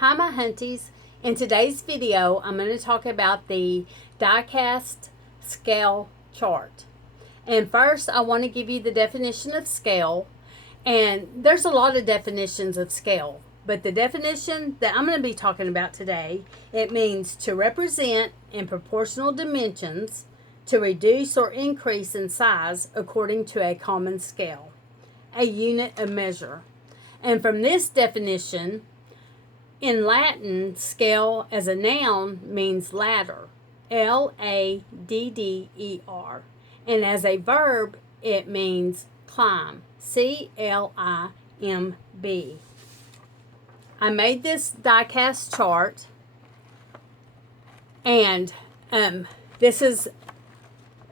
Hi my hunties. In today's video I'm going to talk about the Diecast Scale Chart. And first I want to give you the definition of scale. And there's a lot of definitions of scale, but the definition that I'm going to be talking about today, it means to represent in proportional dimensions, to reduce or increase in size according to a common scale, a unit of measure. And from this definition, in Latin, scale as a noun means ladder, Ladder. And as a verb, it means climb, Climb. I made this diecast chart, and this is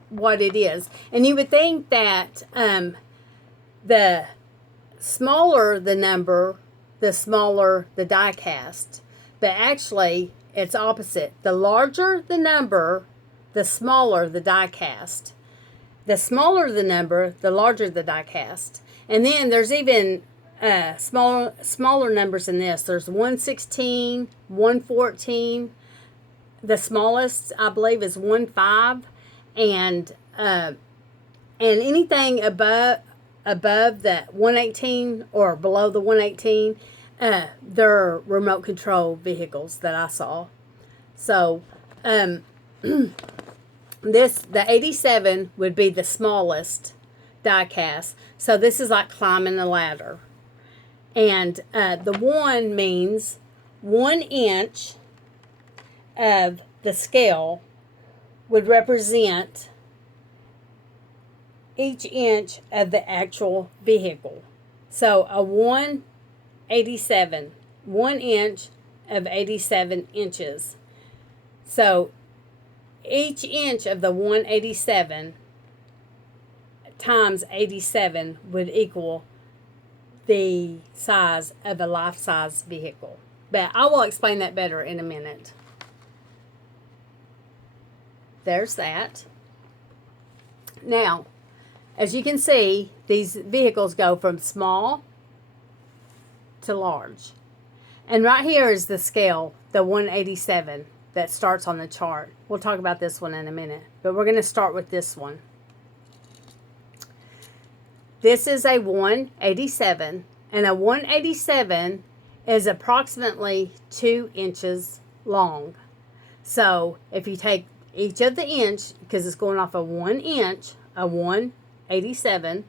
what it is. And you would think that the smaller the number, the smaller the die cast. But actually, it's opposite. The larger the number, the smaller the die cast. The smaller the number, the larger the die cast. And then there's even smaller numbers in this. There's 116, 114. The smallest, I believe, is 15. And anything above the 118 or below the 118, they're remote control vehicles that I saw. So the 87 would be the smallest die cast. So this is like climbing a ladder. And the 1 means 1 inch of the scale would represent each inch of the actual vehicle. So a 187, 1 inch of 87 inches. So each inch of the 187 times 87 would equal the size of a life-size vehicle. But I will explain that better in a minute. There's that. Now, as you can see, these vehicles go from small to large. And right here is the scale, the 187 that starts on the chart. We'll talk about this one in a minute, but we're going to start with this one. This is a 187, and a 187 is approximately 2 inches long. So if you take each of the inch, because it's going off of 1 inch, a 187,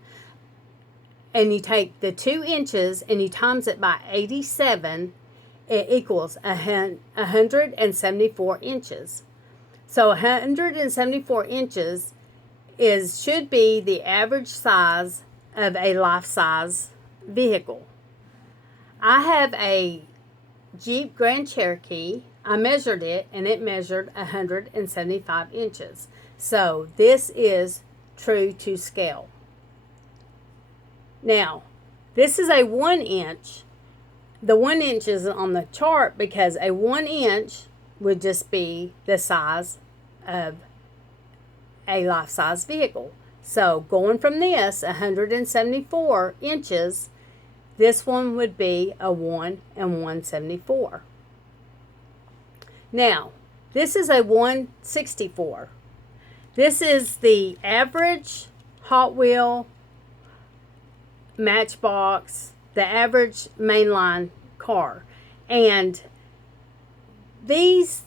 and you take the 2 inches and you times it by 87, it equals 174 inches. So 174 inches should be the average size of a life-size vehicle. I have a Jeep Grand Cherokee. I measured it, and it measured 175 inches. So this is true to scale. Now, this is a 1 inch. The 1 inch is on the chart because a 1 inch would just be the size of a life-size vehicle. So going from this, 174 inches, this one would be a 1 and 174. Now, this is a 164. This is the average Hot Wheel, Matchbox, the average mainline car. And these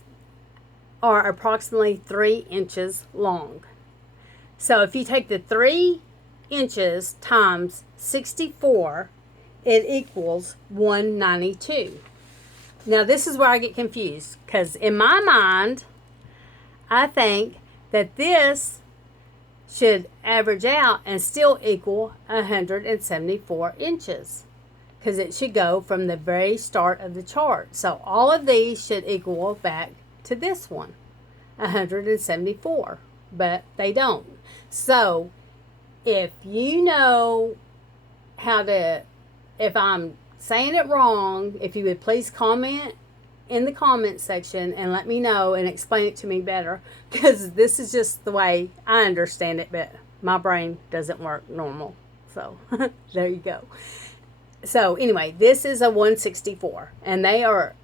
are approximately 3 inches long. So if you take the 3 inches times 64, it equals 192. Now this is where I get confused, because in my mind, I think that this should average out and still equal 174 inches, because it should go from the very start of the chart. So all of these should equal back to this one, 174, but they don't. So if you know how to, if I'm saying it wrong, if you would please comment in the comment section and let me know and explain it to me better, because this is just the way I understand it, but my brain doesn't work normal. So there you go. So anyway, this is a 164, and they are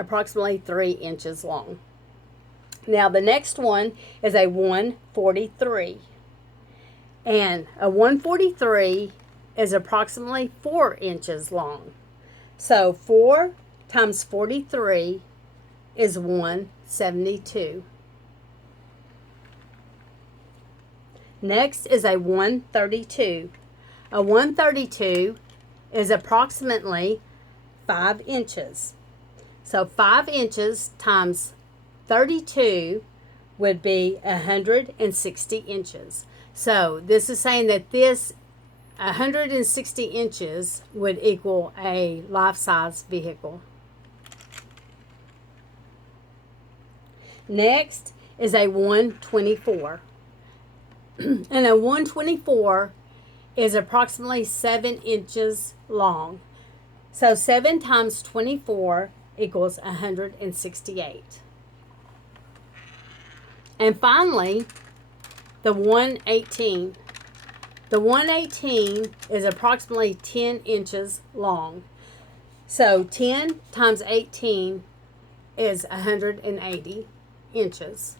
approximately 3 inches long. Now the next one is a 143. And a 143 is approximately 4 inches long. So 4 times 43 is 172. Next is a 132. A 132 is approximately 5 inches. So 5 inches times 32 would be 160 inches. So this is saying that this 160 inches would equal a life-size vehicle. Next is a 124. And a 124 is approximately 7 inches long. So 7 times 24 equals 168. And finally, the 118. The 118 is approximately 10 inches long. So 10 times 18 is 180 inches.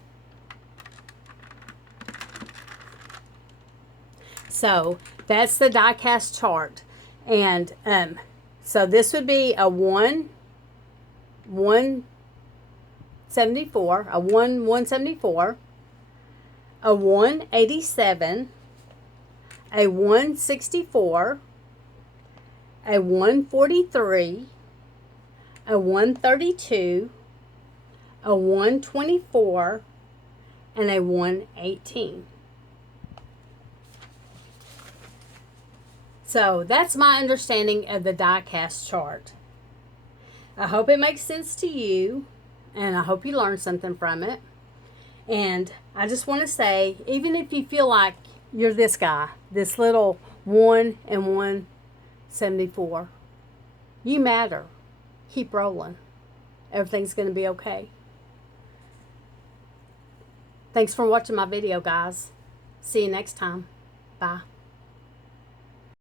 So that's the die-cast chart. And so this would be a 174, a 174, a 187, a 164, a 143, a 132, a 124, and a 118. So that's my understanding of the die-cast chart. I hope it makes sense to you, and I hope you learned something from it. And I just want to say, even if you feel like you're this guy, this little 1 and 174, you matter. Keep rolling. Everything's going to be okay. Thanks for watching my video, guys. See you next time. Bye.